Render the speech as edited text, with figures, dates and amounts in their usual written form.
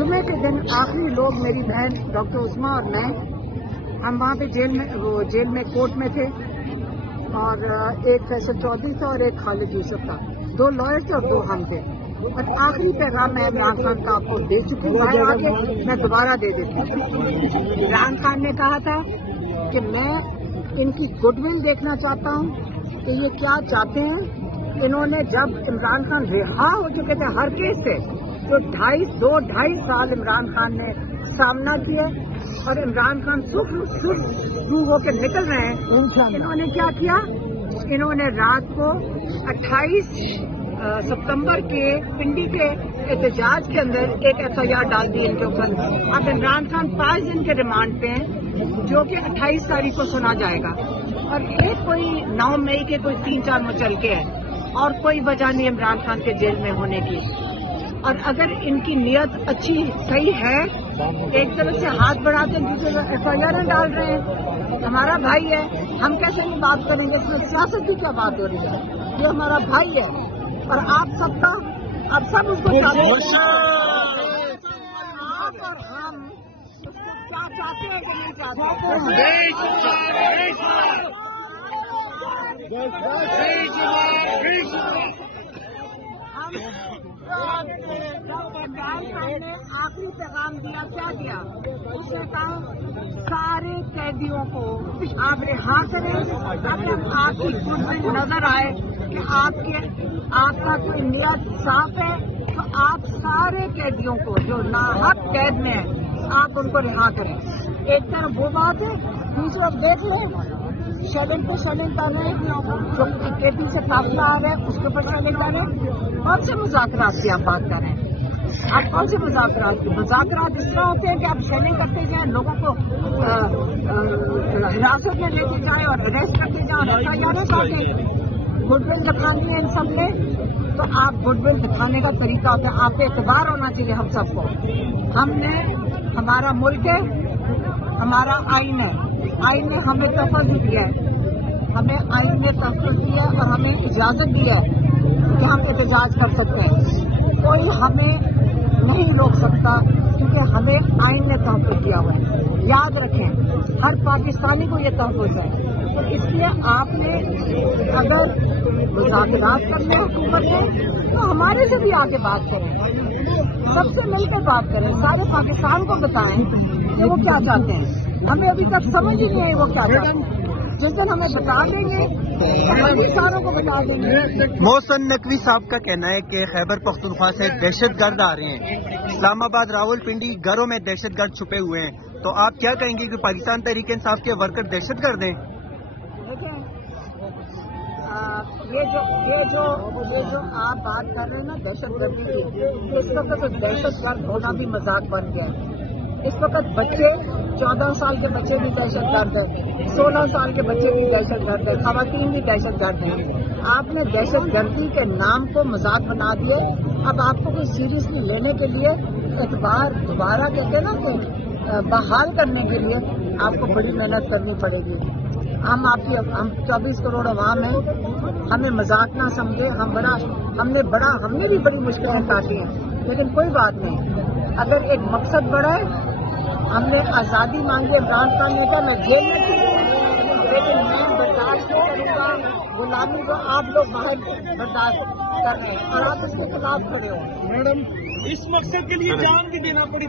जुमे के दिन आखिरी लोग मेरी बहन डॉक्टर उस्मा और मैं, हम वहाँ पे जेल में कोर्ट में थे और एक फैसल चौधरी था और एक खालिद यूसुफ था, 2 लॉयर थे और 2 हम थे। और आखिरी पैगाम मैं इमरान खान का आपको दे चुकी हूँ, आगे मैं दोबारा दे देती हूँ। इमरान खान ने कहा था कि मैं इनकी गुडविल देखना चाहता हूँ कि ये क्या चाहते हैं। इन्होंने जब इमरान खान रिहा हो चुके थे हर केस से, तो 2.5 साल इमरान खान ने सामना किया और इमरान खान सुख होकर निकल रहे हैं। इन्होंने क्या किया, इन्होंने रात को 28 सितंबर के पिंडी के एहतजाज के अंदर एक FIR डाल दी इनके ऊपर। अब इमरान खान 5 दिन के रिमांड पे हैं, जो कि 28 तारीख को सुना जाएगा। और एक कोई 9 मई के कोई 3-4 मुचलके है और कोई वजह नहीं इमरान खान के जेल में होने की। और अगर इनकी नीयत अच्छी सही है, एक तरफ से हाथ बढ़ाते हैं, दूसरी तरफ FIR डाल रहे हैं। हमारा भाई है, हम कैसे नहीं बात करेंगे, इसमें सियासत की क्या बात हो रही है। ये हमारा भाई है और आप सबका, अब सब उसको चाहते हैं। आप और हम उसको क्या चाहते हैं कि नहीं चाहते। ने आखिरी पैगाम दिया, क्या दिया, उसने कहा सारे कैदियों को आप रिहा करें। अगर आपकी गुडविल नजर आए कि आपका कोई नियत साफ है, तो आप सारे कैदियों को जो नाहक कैद में है, आप उनको रिहा करें। एक तरफ वो बात है, दूसरी तरफ देख लें शरण पे शरण डालें, जो केपी से फासला आ रहा है उसके ऊपर शरण डालें। कौन से मुज़ाकरात की आप बात कर रहे हैं? आप कौन से मुज़ाकरात इस तरह होते हैं कि आप शरण करते जाएं, लोगों को हिरासत में लेके जाएं और अरेस्ट करते जाएं और FIR डालें। गुडविल दिखानी है इन सब ने, तो आप गुडविल दिखाने का तरीका होता है, आप पे एतबार होना चाहिए हम सबको। हमने, हमारा मुल्क है, हमारा आइन है, आइन ने हमें तहफ़्फ़ुज़ दिया है, हमें आइन ने तहफ़्फ़ुज़ दिया है और हमें इजाज़त दी है कि हम एहतजाज कर सकते हैं। कोई हमें नहीं रोक सकता क्योंकि हमें आइन ने तहफ़्फ़ुज़ दिया हुआ है। याद रखें, हर पाकिस्तानी को ये तहफ़्फ़ुज़ है। तो इसलिए आपने अगर मुज़ाकरात करने हुकूमत है तो हमारे से भी आके बात करें, सबसे मिलकर बात करें, सारे पाकिस्तान को बताएं कि वो क्या चाहते हैं। हमें अभी तक समझ ही नहीं है वो क्या चाहते हैं। जिस दिन हमें बता देंगे, हम सारों को बता देंगे। मोहसिन नकवी साहब का कहना है कि खैबर पख्तूनख्वा से दहशतगर्द आ रहे हैं, इस्लामाबाद, रावलपिंडी घरों में दहशतगर्द छुपे हुए हैं। तो आप क्या कहेंगे कि पाकिस्तान तहरीक इंसाफ के वर्कर दहशतगर्द हैं? ये जो आप बात कर रहे हैं ना दहशतगर्दी की, इस वक्त तो दहशतगर्द होना भी मजाक बन गया है। इस वक्त बच्चे, 14 साल के बच्चे भी दहशतगर्द हैं, 16 साल के बच्चे भी दहशतगर्द हैं, खवातीन भी दहशतगर्द हैं। आपने दहशतगर्दी के नाम को मजाक बना दिया। अब आपको कोई सीरियसली लेने के लिए एतबार दोबारा कहते हैं ना कि बहाल करने के लिए आपको बड़ी मेहनत करनी पड़ेगी। हम 24 करोड़ अवाम हैं, हमें मजाक ना समझे। हमने भी बड़ी मुश्किलें काटी हैं, लेकिन कोई बात नहीं। अगर एक मकसद बड़ा है, हमने आज़ादी मांगी, इमरान खान ने कहा मैं जेल में थी, लेकिन मैं बर्दाश्त नहीं करूँगा गुलामी को आप लोग बाहर बर्दाश्त कर रहे हैं और आप इसके खिलाफ खड़े हो। मैडम, इस मकसद के लिए जान भी देना पड़ी।